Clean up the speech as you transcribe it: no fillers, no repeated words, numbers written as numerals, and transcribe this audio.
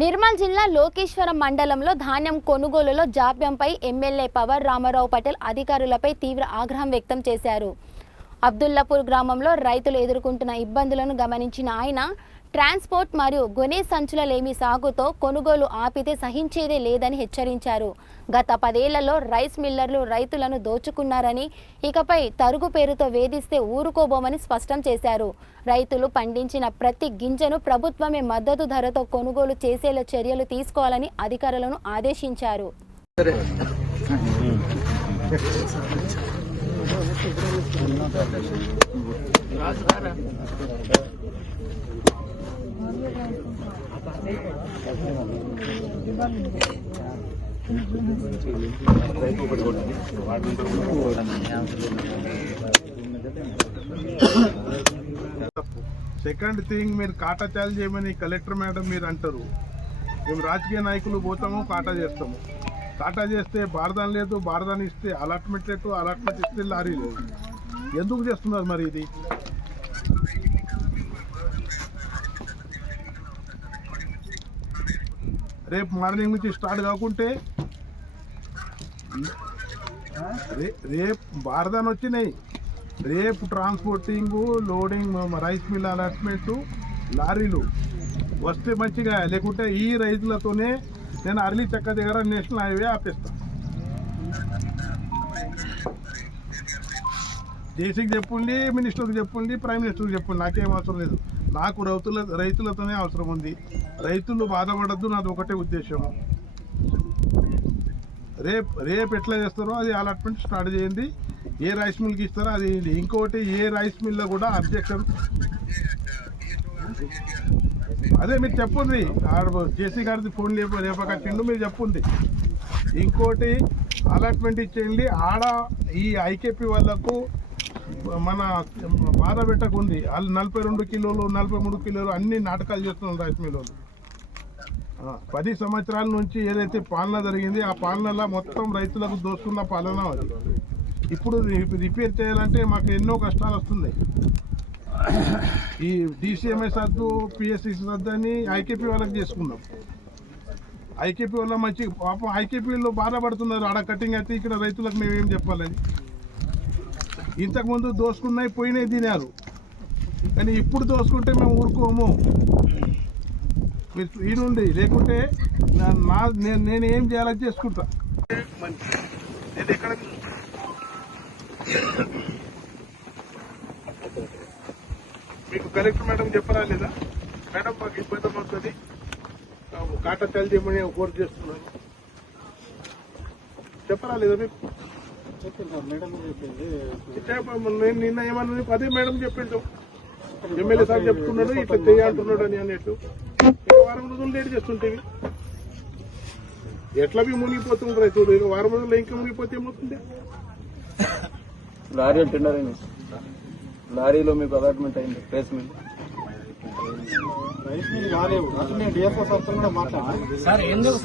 నిర్మల్ జిల్లా లోకేశ్వరం మండలంలో ధాన్యం కొనుగోలులో జాప్యంపై ఎమ్మెల్యే పవర్ రామారావు పటేల్ అధికారులపై తీవ్ర ఆగ్రహం వ్యక్తం చేశారు. అబ్దుల్లాపూర్ గ్రామంలో రైతులు ఎదుర్కొంటున్న ఇబ్బందులను గమనించిన ఆయన ట్రాన్స్పోర్ట్ మరియు గొనె సంచుల లేమి సాగుతో కొనుగోలు ఆపితే సహించేదే లేదని హెచ్చరించారు. గత 10 ఏళ్లలో రైస్ మిల్లర్లు రైతులను దోచుకున్నారని, ఇకపై తరుగు పేరుతో వేధిస్తే ఊరుకోబోమని స్పష్టం చేశారు. రైతులు పండించిన ప్రతి గింజను ప్రభుత్వమే మద్దతు ధరతో కొనుగోలు చేసేలా చర్యలు తీసుకోవాలని అధికారులను ఆదేశించారు. సెకండ్ థింగ్, మీరు కాటా చాలు చేయమని కలెక్టర్ మేడం మీరు అంటారు. మేము రాజకీయ నాయకులు పోతాము, కాటా చేస్తాము. కాటా చేస్తే బారదాన్ లేదు, బారదాన్ ఇస్తే అలాట్మెంట్ లేదు, అలాట్మెంట్ ఇస్తే లారీ లేదు. ఎందుకు చేస్తున్నారు మరి ఇది? రేపు మార్నింగ్ నుంచి స్టార్ట్ కాకుంటే రేపు బారదాన్ వచ్చినాయి, రేపు transporting, loading, rice mill allotment, లారీలు వస్తే మంచిగా, లేకుంటే ఈ రైతులతోనే నేను అర్లీ చక్క దగ్గర నేషనల్ హైవే ఆపేస్తాను. జేసీకి చెప్పుండి, మినిస్టర్కి చెప్పుండి, ప్రైమ్ మినిస్టర్కి చెప్పుండి, నాకేం అవసరం లేదు. నాకు రైతులతోనే అవసరం ఉంది. రైతులు బాధపడద్దు, నాది ఒకటే ఉద్దేశం. రేపు ఎట్లా చేస్తారో అది అలాట్మెంట్ స్టార్ట్ చేయండి. ఏ రైస్ మిల్కి ఇస్తారో అది. ఇంకోటి, ఏ రైస్ మిల్లో కూడా అబ్జెక్షన్, అదే మీరు చెప్పుంది. జేసీ గారిది ఫోన్ రేపకట్టిండు, మీరు చెప్పుంది. ఇంకోటి, అలాట్మెంట్ ఇచ్చేయండి. ఆడ ఈ ఐకేపీ వాళ్ళకు మన బాధ పెట్టకుంది. వాళ్ళు 42 కిలోలు 43 కిలోలు అన్ని నాటకాలు చేస్తున్నారు రైస్ మిల్ వాళ్ళు. 10 సంవత్సరాల నుంచి ఏదైతే పాలన జరిగింది, ఆ పాలనలో మొత్తం రైతులకు దోస్తున్న పాలన అది. ఇప్పుడు రిపేర్ చేయాలంటే మాకు ఎన్నో కష్టాలు వస్తున్నాయి. ఈ డిసిఎంఎస్ వద్దు, పిఎస్సిసి వద్దు అని ఐకేపీ వాళ్ళకి చేసుకున్నాం. ఐకేపీ వల్ల మంచి పాపం ఐకేపీలో బాధపడుతున్నారు. ఆడ కటింగ్ అయితే ఇక్కడ రైతులకు మేమేం చెప్పాలని. ఇంతకుముందు దోసుకున్నాయి, పోయినాయి, తినారు. కానీ ఇప్పుడు దోసుకుంటే మేము ఊరుకోము. మీరు ఈ నుండి లేకుంటే నేను ఏం చేయాలని చేసుకుంటా. నేను ఎక్కడ మీకు కలెక్టర్ మేడం చెప్పరా లేదా? మేడం మాకు ఇబ్బంది అవుతుంది, కాటా చాలు చేయమని కోర్టు చేస్తున్నాను, చెప్పరా లేదా? మీకు నేను నిన్న ఏమన్నా అదే మేడం చెప్పిండు, ఎమ్మెల్యే సార్ చెప్తున్నాడు ఇట్లా చేయాలంటున్నాడు అని అన్నట్టు. వారం రోజులు లేట్ చేస్తుంటేవి ఎట్లా బి మునిగిపోతుంది రైతులు. ఇక వారం రోజుల్లో ఇంకా మునిగిపోతే ఏమవుతుంది? లారీ టెండర్ అయింది, లారీలో మీకు అలాట్మెంట్ అయింది. రైస్ మిల్ కాలేవు. అసలు నేను డిఎస్ఓ సార్ కూడా మాట్లాడాను.